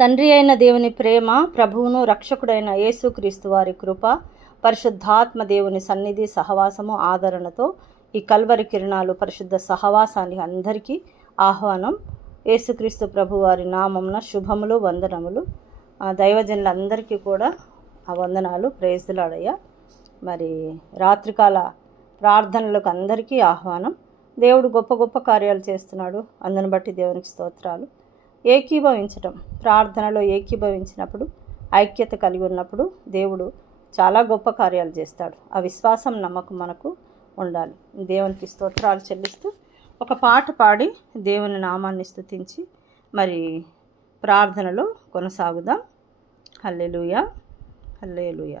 తండ్రి అయిన దేవుని ప్రేమ ప్రభువును రక్షకుడైన యేసుక్రీస్తు వారి కృప పరిశుద్ధాత్మ దేవుని సన్నిధి సహవాసము ఆదరణతో ఈ కల్వరి కిరణాలు పరిశుద్ధ సహవాసానికి అందరికీ ఆహ్వానం. యేసుక్రీస్తు ప్రభు వారి నామమున శుభములు వందనములు. ఆ దైవజనులందరికీ కూడా ఆ వందనాలు. ప్రేజులాడయ్యా మరి రాత్రికాల ప్రార్థనలకు అందరికీ ఆహ్వానం. దేవుడు గొప్ప గొప్ప కార్యాలు చేస్తున్నాడు. అందుని బట్టి దేవునికి స్తోత్రాలు. ఏకీభవించటం ప్రార్థనలో ఏకీభవించినప్పుడు ఐక్యత కలిగి ఉన్నప్పుడు దేవుడు చాలా గొప్ప కార్యాలు చేస్తాడు. ఆ విశ్వాసం నమ్మకం మనకు ఉండాలి. దేవునికి స్తోత్రాలు చెల్లిస్తూ ఒక పాట పాడి దేవుని నామాన్ని స్థుతించి మరి ప్రార్థనలో కొనసాగుదాం. హల్లెలూయా హల్లెలూయా.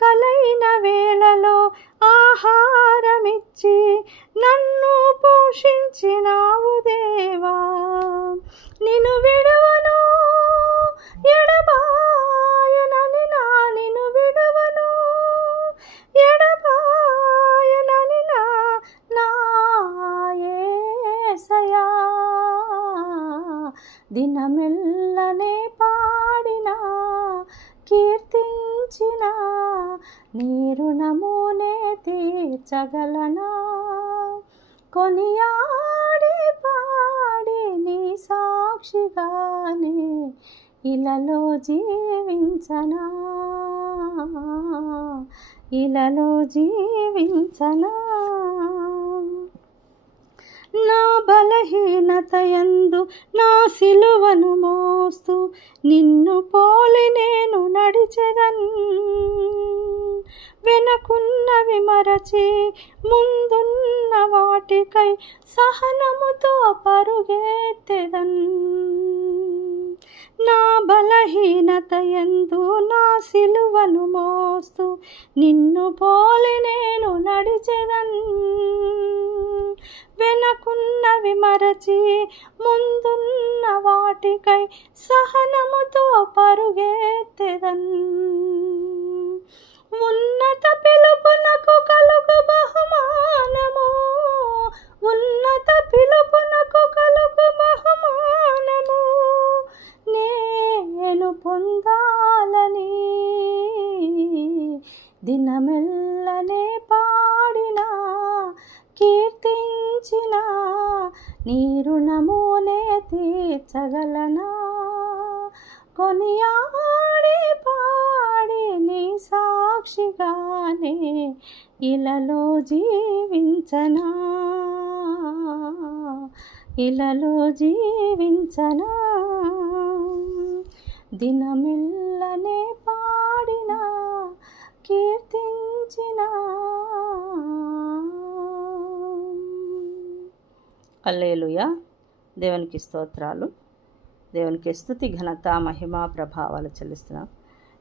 ఆకలైన వేళలో ఆహారమిచ్చి నన్ను పోషించినావు దేవా. నిన్ను విడవను ఎడబాయనని నా నిన్ను విడవను ఎడబాయనని నా నాయసయా దినమెల్లనే నీ రుణమునే తీర్చగలనా? కొనియాడి పాడి నీ సాక్షిగానే ఇలలో జీవించనా? ఇలలో జీవించనా? నా బలహీనత ఎందు నా సిలువను మోస్తూ నిన్ను పోలి నేను నడిచెదన్ వెనకున్నవి మరచి ముందున్న వాటికై సహనముతో పరుగెత్తెదన్. నా బలహీనత ఎందు నా సిలువను మోస్తూ నిన్ను పోలి నేను నడిచెదన్. వెనకున్నవి మరచి ముందున్న వాటికై సహనముతో పరుగెత్తెదన్. ఉన్నత జీవించనా? ఇలలో జీవించనా? దినమిల్లనే పాడిన? కీర్తించిన? అల్లేలుయ. దేవునికి స్తోత్రాలు. దేవునికి స్థుతి ఘనత మహిమ ప్రభావాలు చెల్లిస్తున్నాం.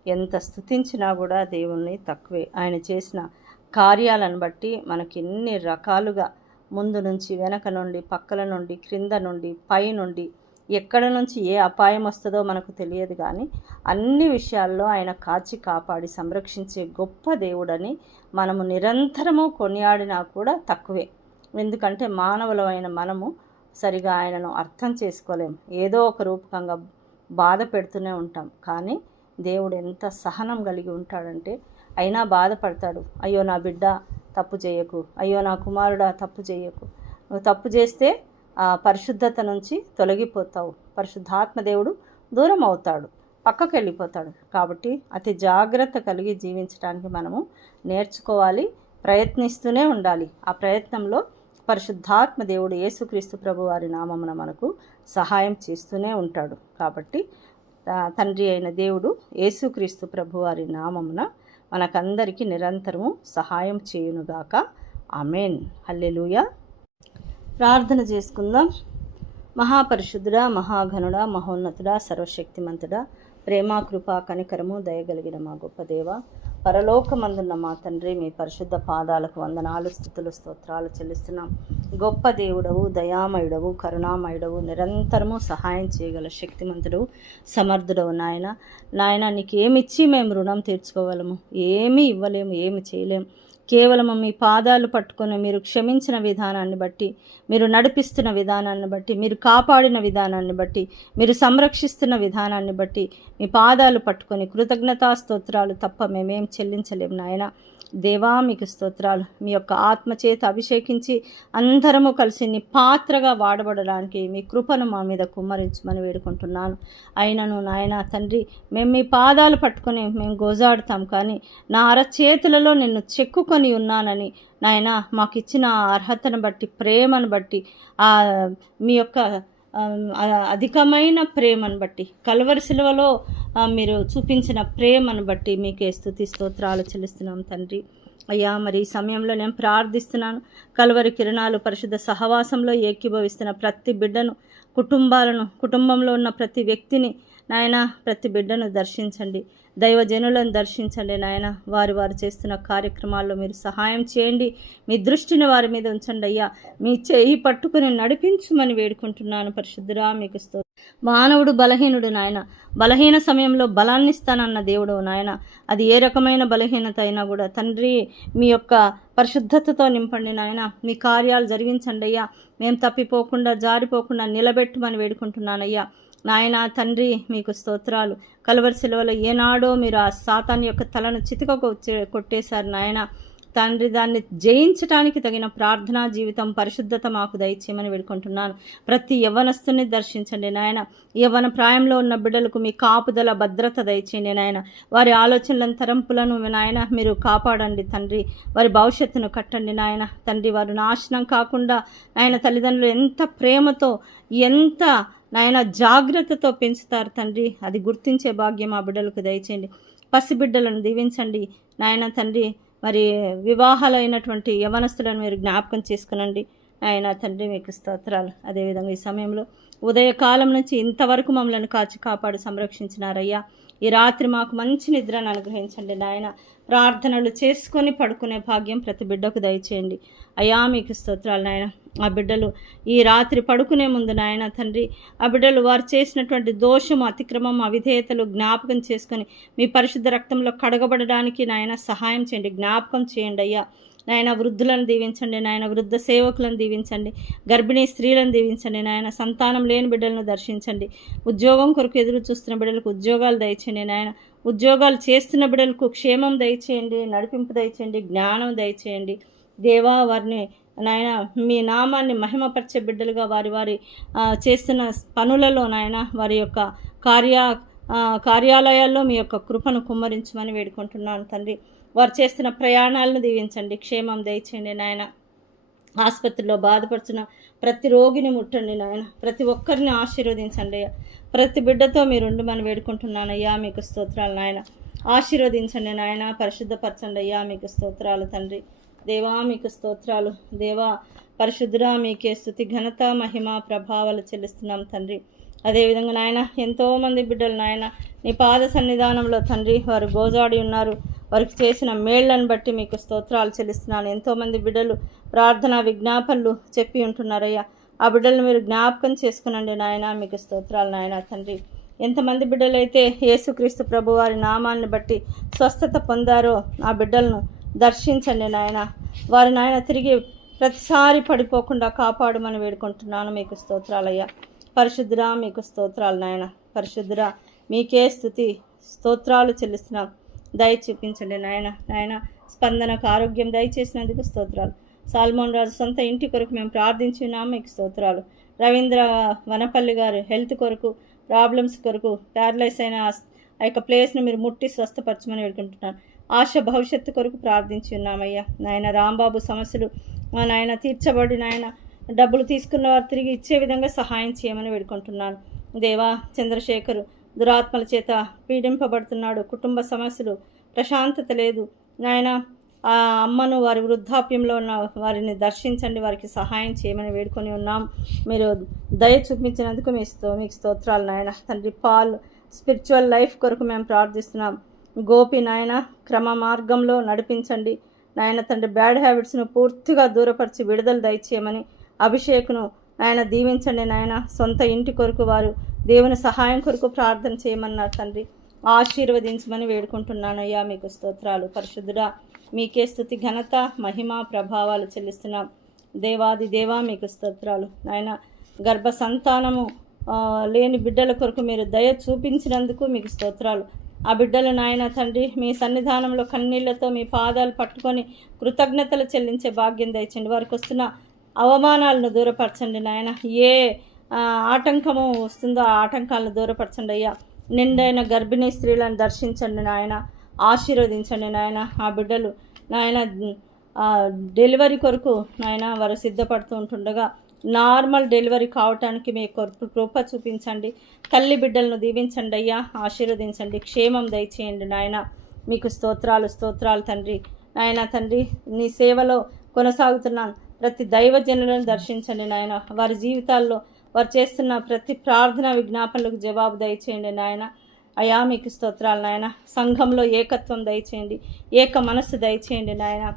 ఎంత స్థుతించినా కూడా దేవుణ్ణి తక్కువే. ఆయన చేసిన కార్యాలను బట్టి మనకి ఎన్ని రకాలుగా ముందు నుంచి వెనక నుండి పక్కల నుండి క్రింద నుండి పై నుండి ఎక్కడ నుంచి ఏ అపాయం వస్తుందో మనకు తెలియదు కానీ అన్ని విషయాల్లో ఆయన కాచి కాపాడి సంరక్షించే గొప్ప దేవుడని మనము నిరంతరము కొనియాడినా కూడా తక్కువే. ఎందుకంటే మానవులమైన మనము సరిగా ఆయనను అర్థం చేసుకోలేం. ఏదో ఒక రూపకంగా బాధ పెడుతూనే ఉంటాం. కానీ దేవుడు ఎంత సహనం కలిగి ఉంటాడంటే అయినా బాధపడతాడు. అయ్యో నా బిడ్డ తప్పు చేయకు. అయ్యో నా కుమారుడా తప్పు చేయకు. నువ్వు తప్పు చేస్తే ఆ పరిశుద్ధత నుంచి తొలగిపోతావు. పరిశుద్ధాత్మ దేవుడు దూరం అవుతాడు. పక్కకు వెళ్ళిపోతాడు. కాబట్టి అతి జాగ్రత్త కలిగి జీవించడానికి మనము నేర్చుకోవాలి ప్రయత్నిస్తూనే ఉండాలి. ఆ ప్రయత్నంలో పరిశుద్ధాత్మ దేవుడు యేసుక్రీస్తు ప్రభు వారి నామమున మనకు సహాయం చేస్తూనే ఉంటాడు. కాబట్టి తండ్రి అయిన దేవుడు యేసుక్రీస్తు ప్రభు వారి నామమున మనకందరికీ నిరంతరము సహాయం చేయునుగాక. అమేన్ హల్లెలూయ. ప్రార్థన చేసుకుందాం. మహాపరిశుద్ధుడా మహాఘనుడా మహోన్నతుడా సర్వశక్తిమంతుడా ప్రేమ కృప కనికరము దయగలిగిన మా గొప్ప దేవ పరలోకమందున్న మా తండ్రి మీ పరిశుద్ధ పాదాలకు వందనాలు స్థుతులు స్తోత్రాలు చెల్లిస్తున్నాం. గొప్ప దేవుడవు దయామయుడవు కరుణామయుడవు నిరంతరము సహాయం చేయగల శక్తిమంతుడు సమర్థుడవు నాయన. నాయన నీకేమిచ్చి మేము రుణం తీర్చుకోగలము? ఏమీ ఇవ్వలేము ఏమి చేయలేము. కేవలం మీ పాదాలు పట్టుకొని మీరు క్షమించిన విధానాన్ని బట్టి మీరు నడిపిస్తున్న విధానాన్ని బట్టి మీరు కాపాడిన విధానాన్ని బట్టి మీరు సంరక్షిస్తున్న విధానాన్ని బట్టి మీ పాదాలు పట్టుకొని కృతజ్ఞతా స్తోత్రాలు తప్ప మేమేం చెల్లించలేము నాయన. దేవా మీకు స్తోత్రాలు. మీ యొక్క ఆత్మచేత అభిషేకించి అందరము కలిసి నీ పాత్రగా వాడబడడానికి మీ కృపను మా మీద కుమ్మరించమని వేడుకుంటున్నాను. అయినను నాయన తండ్రి మేము మీ పాదాలు పట్టుకొని మేము గోజాడుతాం కానీ నా అరచేతులలో నిన్ను చెక్కుకొని ఉన్నానని నాయన మాకు ఇచ్చిన అర్హతను బట్టి ప్రేమను బట్టి మీ యొక్క అధికమైన ప్రేమను బట్టి కలవరి శిలువలో మీరు చూపించిన ప్రేమను బట్టి మీకే స్థుతి స్తోత్రాలు చెల్లిస్తున్నాం తండ్రి. అయ్యా మరి ఈ సమయంలో నేను ప్రార్థిస్తున్నాను. కలువరి కిరణాలు పరిశుద్ధ సహవాసంలో ఏకీభవిస్తున్న ప్రతి బిడ్డను కుటుంబాలను కుటుంబంలో ఉన్న ప్రతి వ్యక్తిని నాయన ప్రతి బిడ్డను దర్శించండి. దైవజనులను దర్శించండి నాయన. వారు వారు చేస్తున్న కార్యక్రమాల్లో మీరు సహాయం చేయండి. మీ దృష్టిని వారి మీద ఉంచండి అయ్యా. మీ చేయి పట్టుకుని నడిపించమని వేడుకుంటున్నాను పరిశుద్ధురా మీకు sto మానవుడు బలహీనుడు నాయన. బలహీన సమయంలో బలాన్ని ఇస్తానన్న దేవుడు నాయన. అది ఏ రకమైన బలహీనత అయినా కూడా తండ్రి మీ యొక్క పరిశుద్ధతతో నింపండి నాయన. మీ కార్యాలు జరిగించండి అయ్యా. మేము తప్పిపోకుండా జారిపోకుండా నిలబెట్టమని వేడుకుంటున్నానయ్యా. నాయన తండ్రి మీకు స్తోత్రాలు. కలవరి సెలవులో ఏనాడో మీరు ఆ సాతాన్ యొక్క తలను చితిక కొట్టేశారు నాయన. తండ్రి దాన్ని జయించడానికి తగిన ప్రార్థనా జీవితం పరిశుద్ధత మాకు దయచేయమని వేడుకుంటున్నాను. ప్రతి యవనస్తుని దర్శించండి నాయన. యవ్వన ప్రాయంలో ఉన్న బిడ్డలకు మీ కాపుదల భద్రత దయచేయండి నాయన. వారి ఆలోచనలను తరంపులను నాయన మీరు కాపాడండి తండ్రి. వారి భవిష్యత్తును కట్టండి నాయన. తండ్రి వారు నాశనం కాకుండా నాయన తల్లిదండ్రులు ఎంత ప్రేమతో ఎంత నాయన జాగ్రత్తతో పెంచుతారు తండ్రి. అది గుర్తించే భాగ్యం ఆ బిడ్డలకు దయచేయండి. పసిబిడ్డలను దీవించండి. నాయన తండ్రి మరి వివాహాలైనటువంటి యవనస్తులను మీరు జ్ఞాపకం చేసుకునండి. ఆయన తండ్రి మీకు స్తోత్రాలు. అదేవిధంగా ఈ సమయంలో ఉదయకాలం నుంచి ఇంతవరకు మమ్మల్ని కాచి కాపాడు సంరక్షించినారయ్యా. ఈ రాత్రి మాకు మంచి నిద్రను అనుగ్రహించండి నాయన. ప్రార్థనలు చేసుకొని పడుకునే భాగ్యం ప్రతి బిడ్డకు దయచేయండి. అయ్యా మీకు స్తోత్రాలు నాయన. ఆ బిడ్డలు ఈ రాత్రి పడుకునే ముందు నాయన తండ్రి ఆ బిడ్డలు వారు చేసినటువంటి దోషము అతిక్రమం అవిధేయతలు జ్ఞాపకం చేసుకొని మీ పరిశుద్ధ రక్తంలో కడగబడడానికి నాయన సహాయం చేయండి జ్ఞాపకం చేయండి అయ్యా. నాయన వృద్ధులను దీవించండి నాయన వృద్ధ సేవకులను దీవించండి గర్భిణీ స్త్రీలను దీవించండి నాయన సంతానం లేని బిడ్డలను దర్శించండి. ఉద్యోగం కొరకు ఎదురు చూస్తున్న బిడ్డలకు ఉద్యోగాలు దయచేయండి నాయన ఉద్యోగాలు చేస్తున్న బిడ్డలకు క్షేమం దయచేయండి నడిపింపు దయచేయండి జ్ఞానం దయచేయండి. దేవా వారిని నాయన మీ నామాన్ని మహిమపరిచే బిడ్డలుగా వారి వారి చేస్తున్న పనులలో నాయన వారి యొక్క కార్య కార్యాలయాల్లో మీ యొక్క కృపను కుమ్మరించమని వేడుకుంటున్నాను తండ్రి. వారు చేస్తున్న ప్రయాణాలను దీవించండి క్షేమం దయచేయండి నాయన. ఆసుపత్రిలో బాధపడుతున్న ప్రతి రోగిని ముట్టండి నాయన. ప్రతి ఒక్కరిని ఆశీర్వదించండి ప్రతి బిడ్డతో మీరు మనం వేడుకుంటున్నాను అయ్యా మీకు స్తోత్రాలు నాయన. ఆశీర్వదించండి నాయన పరిశుద్ధపరచండి అయ్యా మీకు స్తోత్రాలు తండ్రి. దేవా మీకు స్తోత్రాలు. దేవా పరిశుద్ధురా మీకే స్థుతి ఘనత మహిమ ప్రభావాలు చెల్లిస్తున్నాం తండ్రి. అదేవిధంగా నాయన ఎంతోమంది బిడ్డలు నాయన నీ పాద సన్నిధానంలో తండ్రి వారు గోజాడి ఉన్నారు. వారికి చేసిన మేళ్ళను బట్టి మీకు స్తోత్రాలు చెల్లిస్తున్నాను. ఎంతోమంది బిడ్డలు ప్రార్థన విజ్ఞాపనలు చెప్పి ఉంటున్నారయ్యా. ఆ బిడ్డలను మీరు జ్ఞాపకం చేసుకునండి నాయన మీకు స్తోత్రాలు నాయన తండ్రి. ఎంతమంది బిడ్డలైతే యేసుక్రీస్తు ప్రభువారి నామాన్ని బట్టి స్వస్థత పొందారో ఆ బిడ్డలను దర్శించండి నాయన. వారి నాయన తిరిగి ప్రతిసారి పడిపోకుండా కాపాడమని వేడుకుంటున్నాను. మీకు స్తోత్రాలయ్యా. పరిశుద్ధురా మీకు స్తోత్రాలు నాయన. పరిశుద్ధురా మీకే స్థుతి స్తోత్రాలు చెల్లిస్తున్నాం. దయ చూపించండి నాయన. నాయన స్పందనకు ఆరోగ్యం దయచేసినందుకు స్తోత్రాలు. సాల్మోన్ రాజు సొంత ఇంటి కొరకు మేము ప్రార్థించున్నాం. మీకు స్తోత్రాలు. రవీంద్ర వనపల్లి గారు హెల్త్ కొరకు ప్రాబ్లమ్స్ కొరకు ప్యారలైజ్ అయిన ఆ- ఆ యొక్క ప్లేస్ను మీరు ముట్టి స్వస్థపరచమని వేడుకుంటున్నాను. ఆశ భవిష్యత్తు కొరకు ప్రార్థించి ఉన్నామయ్యా. నాయన రాంబాబు సమస్యలు మా నాయన తీర్చబడి నాయన డబ్బులు తీసుకున్న వారు తిరిగి ఇచ్చే విధంగా సహాయం చేయమని వేడుకుంటున్నాను. దేవా చంద్రశేఖరు దురాత్మల చేత పీడింపబడుతున్నాడు. కుటుంబ సమస్యలు ప్రశాంతత లేదు. నాయన ఆ అమ్మను వారి వృద్ధాప్యంలో ఉన్న వారిని దర్శించండి వారికి సహాయం చేయమని వేడుకొని ఉన్నాం. మీరు దయ చూపించినందుకు మీ స్తో మీకు స్తోత్రాలు నాయన. తండ్రి పాల్ స్పిరిచువల్ లైఫ్ కొరకు మేము ప్రార్థిస్తున్నాం. గోపి నాయన క్రమ మార్గంలో నడిపించండి. నాయన తండ్రి బ్యాడ్ హ్యాబిట్స్ను పూర్తిగా దూరపరిచి విడుదల దయచేయమని అభిషేక్ను నాయన దీవించండి నాయన. సొంత ఇంటి కొరకు వారు దేవుని సహాయం కొరకు ప్రార్థన చేయమన్నారు తండ్రి. ఆశీర్వదించమని వేడుకుంటున్నాను అయ్యా మీకు స్తోత్రాలు. పరిశుద్ధుడా మీకే స్థుతి ఘనత మహిమ ప్రభావాలు చెల్లిస్తున్నాం. దేవాది దేవా మీకు స్తోత్రాలు. నాయన గర్భ సంతానము లేని బిడ్డల కొరకు మీరు దయ చూపించినందుకు మీకు స్తోత్రాలు. ఆ బిడ్డలు నాయన తండ్రి మీ సన్నిధానంలో కన్నీళ్ళతో మీ పాదాలు పట్టుకొని కృతజ్ఞతలు చెల్లించే భాగ్యం దయచండి వారికి వస్తున్న అవమానాలను దూరపరచండి నాయన. ఏ ఆటంకము వస్తుందో ఆ ఆటంకాలను దూరపరచండి అయ్యా. నిండైన గర్భిణీ స్త్రీలను దర్శించండి నాయన. ఆశీర్వదించండి నాయన. ఆ బిడ్డలు నాయన డెలివరీ కొరకు నాయన వారు సిద్ధపడుతూ ఉంటుండగా నార్మల్ డెలివరీ కావటానికి మీ కృప చూపించండి. తల్లి బిడ్డలను దీవించండి అయ్యా. ఆశీర్వదించండి. క్షేమం దయచేయండి నాయన. మీకు స్తోత్రాలు స్తోత్రాలు తండ్రి. నాయన తండ్రి నీ సేవలో కొనసాగుతున్నాను ప్రతి దైవజనులను దర్శించండి నాయన. వారి జీవితాల్లో వారు చేస్తున్న ప్రతి ప్రార్థన విజ్ఞాపనలకు జవాబు దయచేయండి నాయన. అయా మీకు స్తోత్రాలు నాయన. సంఘంలో ఏకత్వం దయచేయండి. ఏక మనస్సు దయచేయండి నాయన.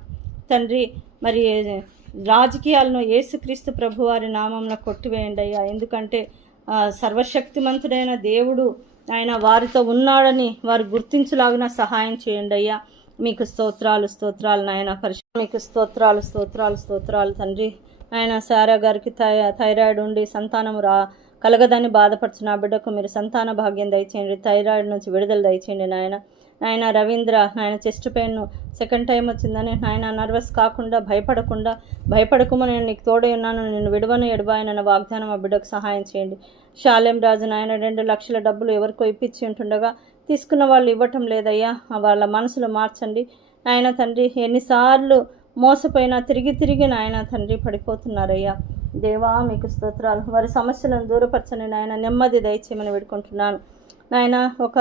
తండ్రి మరి రాజకీయాలను యేసుక్రీస్తు ప్రభువారి నామంలో కొట్టివేయండి అయ్యా. ఎందుకంటే సర్వశక్తిమంతుడైన దేవుడు ఆయన వారితో ఉన్నాడని వారు గుర్తించలాగిన సహాయం చేయండి అయ్యా. మీకు స్తోత్రాలు స్తోత్రాలు నాయన పరిశు మీకు స్తోత్రాలు స్తోత్రాలు స్తోత్రాలు తండ్రి. ఆయన సారా గారికి థై థైరాయిడ్ ఉండి సంతానం రా కలగదని బాధపడుచున్న బిడ్డకు మీరు సంతాన భాగ్యం దయచేయండి. థైరాయిడ్ నుంచి విడుదల దయచేయండి నాయన. నాయన రవీంద్ర నాయన చెస్ట్ పెయిన్ సెకండ్ టైం వచ్చిందని నాయన నర్వస్ కాకుండా భయపడకుండా భయపడకుండా నేను నీకు తోడై ఉన్నాను. నేను విడవను ఎడబాయనన్న వాగ్దానం ఆ బిడ్డకు సహాయం చేయండి. శాలెం రాజు నాయన రెండు లక్షల డబ్బులు ఎవరికో ఇప్పించి ఉంటుండగా తీసుకున్న వాళ్ళు ఇవ్వటం లేదయ్యా. వాళ్ళ మనసులు మార్చండి. నాయన తండ్రి ఎన్నిసార్లు మోసపోయినా తిరిగి తిరిగి నాయన తండ్రి పడిపోతున్నారయ్యా. దేవా మీకు స్తోత్రాలు. వారి సమస్యలను దూరపరచని నాయన. నెమ్మది దయచేయమని వేడుకుంటున్నాను. నాయన ఒక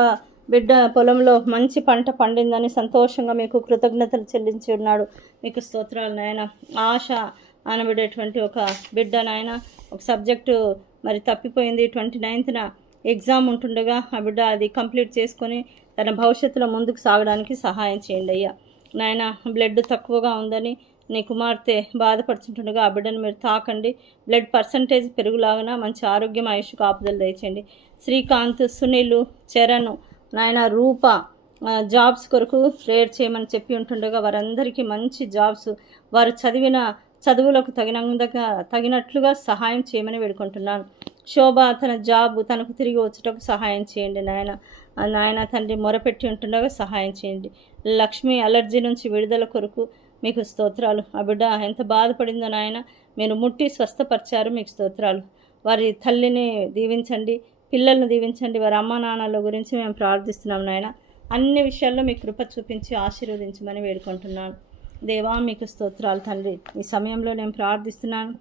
బిడ్డ పొలంలో మంచి పంట పండిందని సంతోషంగా మీకు కృతజ్ఞతలు చెల్లించి ఉన్నాడు. మీకు స్తోత్రాలు నాయన. ఆశ అనబడేటువంటి ఒక బిడ్డ నాయన. ఒక సబ్జెక్టు మరి తప్పిపోయింది. ట్వంటీ నైన్త్న ఎగ్జామ్ ఉంటుండగా ఆ బిడ్డ అది కంప్లీట్ చేసుకొని తన భవిష్యత్తులో ముందుకు సాగడానికి సహాయం చేయండి అయ్యా. నాయన బ్లడ్ తక్కువగా ఉందని నీ కుమార్తె బాధపడుతుంటుండగా ఆ బిడ్డను మీరు తాకండి. బ్లడ్ పర్సంటేజ్ పెరుగులాగా మంచి ఆరోగ్యం ఆయుష్ కాపుదలు దయచేయండి. శ్రీకాంత్ సునీలు చరణ్ నాయన రూప జాబ్స్ కొరకు ప్రేయర్ చేయమని చెప్పి ఉంటుండగా వారందరికీ మంచి జాబ్స్ వారు చదివిన చదువులకు తగినందుగా తగినట్లుగా సహాయం చేయమని వేడుకుంటున్నాను. శోభ తన జాబ్ తనకు తిరిగి వచ్చుటకు సహాయం చేయండి నాయన. నాయన తండ్రి మొరపెట్టి ఉంటుండగా సహాయం చేయండి. లక్ష్మి అలర్జీ నుంచి విడుదల కొరకు మీకు స్తోత్రాలు. ఆ బిడ్డ ఎంత బాధపడిందో నాయన మీరు ముట్టి స్వస్థపరిచారు మీకు స్తోత్రాలు. వారి తల్లిని దీవించండి. పిల్లల్ని దీవించండి. వారి అమ్మ నాన్నల గురించి మేము ప్రార్థిస్తున్నాం నాయన. అన్ని విషయాల్లో మీ కృప చూపించి ఆశీర్వదించమని వేడుకుంటున్నాను. దేవా మీకు స్తోత్రాలు తండ్రి. ఈ సమయంలో నేను ప్రార్థిస్తున్నాను.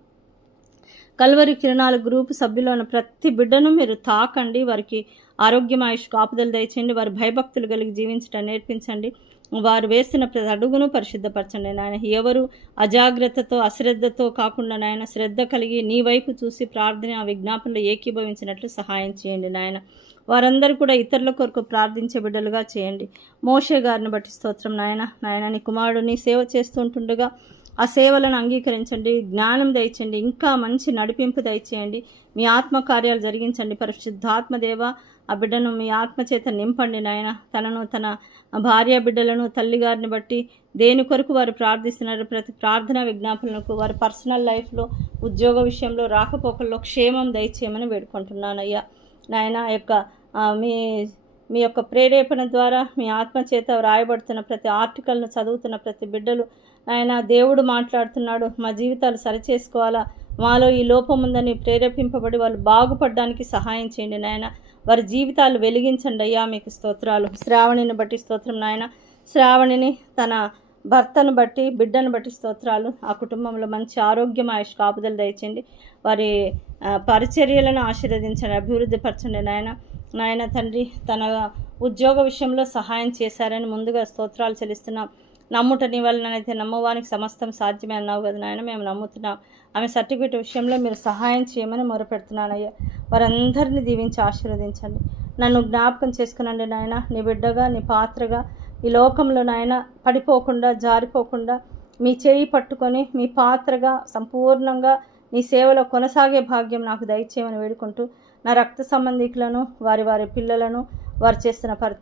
కల్వరి కిరణాల గ్రూపు ఉన్న ప్రతి బిడ్డను మీరు తాకండి. వారికి ఆరోగ్యం ఆయుష్ కాపుదలు దయచేయండి. వారి భయభక్తులు కలిగి జీవించడం నేర్పించండి. వారు వేస్తున్న ప్రతి అడుగును పరిశుద్ధపరచండి నాయన. ఎవరు అజాగ్రత్తతో అశ్రద్ధతో కాకుండా నాయన శ్రద్ధ కలిగి నీ వైపు చూసి ప్రార్థన ఆ విజ్ఞాపనలో ఏకీభవించినట్లు సహాయం చేయండి నాయన. వారందరూ కూడా ఇతరుల కొరకు ప్రార్థించే బిడ్డలుగా చేయండి. మోషే గారిని బట్టి స్తోత్రం నాయన. నాయన నీ కుమారుడిని సేవ చేస్తూ ఉంటుండగా ఆ సేవలను అంగీకరించండి. జ్ఞానం దయచండి ఇంకా మంచి నడిపింపు దయచేయండి. మీ ఆత్మకార్యాలు జరిగించండి. పరిశుద్ధాత్మదేవ ఆ బిడ్డను మీ ఆత్మచేత నింపండి నాయన. తనను తన భార్య బిడ్డలను తల్లిగారిని బట్టి దేని కొరకు వారు ప్రార్థిస్తున్నారు ప్రతి ప్రార్థన విజ్ఞాపనలకు వారి పర్సనల్ లైఫ్లో ఉద్యోగ విషయంలో రాకపోకల్లో క్షేమం దయచేయమని వేడుకుంటున్నాను అయ్యా నాయన యొక్క మీ మీ యొక్క ప్రేరేపణ ద్వారా మీ ఆత్మచేత వ్రాయబడుతున్న ప్రతి ఆర్టికల్ను చదువుతున్న ప్రతి బిడ్డలు ఆయన దేవుడు మాట్లాడుతున్నాడు మా జీవితాలు సరిచేసుకోవాలా మాలో ఈ లోపం ఉందని ప్రేరేపింపబడి వాళ్ళు బాగుపడడానికి సహాయం చేయండి నాయన. వారి జీవితాలు వెలిగించండి అయ్యా. మీకు స్తోత్రాలు. శ్రావణిని బట్టి స్తోత్రం నాయన. శ్రావణిని తన భర్తను బట్టి బిడ్డను బట్టి స్తోత్రాలు. ఆ కుటుంబంలో మంచి ఆరోగ్యం ఆయుష్ కాపుదలు దయచండి వారి పరిచర్యలను ఆశీర్వదించండి అభివృద్ధి పరచండి నాయన. నాయన తండ్రి తన ఉద్యోగ విషయంలో సహాయం చేశారని ముందుగా స్తోత్రాలు చెల్లిస్తున్నాం. నమ్ముట నీ వలనైతే నమ్మవానికి సమస్తం సాధ్యమే అన్నావు కదా నాయన. మేము నమ్ముతున్నాం. ఆమె సర్టిఫికేట్ విషయంలో మీరు సహాయం చేయమని మొరపెడుతున్నానయ్యా. వారందరినీ దీవించి ఆశీర్వదించండి. నన్ను జ్ఞాపకం చేసుకునండి నాయన. నీ బిడ్డగా నీ పాత్రగా ఈ లోకంలో నాయన పడిపోకుండా జారిపోకుండా మీ చేయి పట్టుకొని మీ పాత్రగా సంపూర్ణంగా నీ సేవలో కొనసాగే భాగ్యం నాకు దయచేయమని వేడుకుంటూ నా రక్త సంబంధికులను వారి వారి పిల్లలను వారు చేస్తున్న పరి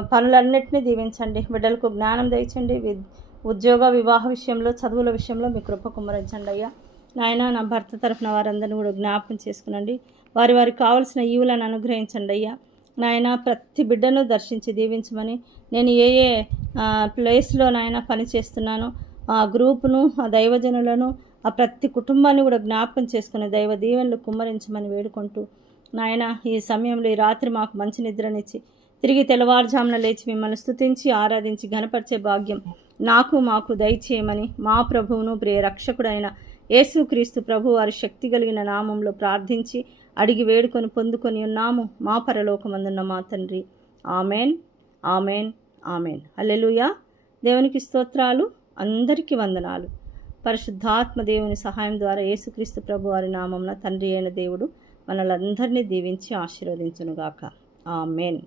పనులన్నింటినీ దీవించండి. బిడ్డలకు జ్ఞానం దయచండి. వి- ఉద్యోగ వివాహ విషయంలో చదువుల విషయంలో మీ కృప కుమ్మరించండి అయ్యా. నాయన నా భర్త తరఫున వారందరినీ కూడా జ్ఞాపకం చేసుకునండి. వారి వారికి కావలసిన ఈవులను అనుగ్రహించండి అయ్యా. నాయన ప్రతి బిడ్డను దర్శించి దీవించమని నేను ఏ ఏ ప్లేస్లో నాయన పని చేస్తున్నానో ఆ గ్రూపును ఆ దైవజనులను ఆ ప్రతి కుటుంబాన్ని కూడా జ్ఞాపకం చేసుకునే దైవ దీవెనలు కుమ్మరించమని వేడుకుంటూ నాయన ఈ సమయంలో ఈ రాత్రి మాకు మంచి నిద్రనిచ్చి తిరిగి తెల్లవారుజామున లేచి మిమ్మల్ని స్తుతించి ఆరాధించి ఘనపరిచే భాగ్యం నాకు మాకు దయచేయమని మా ప్రభువును ప్రియ రక్షకుడైన యేసుక్రీస్తు ప్రభు వారి శక్తి కలిగిన నామంలో ప్రార్థించి అడిగి వేడుకొని పొందుకొని ఉన్నాము. మా పరలోకమందున్న మా తండ్రి. ఆమెన్. ఆమెన్. ఆమెన్. అల్లెలుయా దేవునికి స్తోత్రాలు. అందరికీ వందనాలు. పరిశుద్ధాత్మ దేవుని సహాయం ద్వారా యేసుక్రీస్తు ప్రభు వారి నామంన తండ్రి అయిన దేవుడు మనలందరినీ దీవించి ఆశీర్వదించునుగాక. ఆమెన్.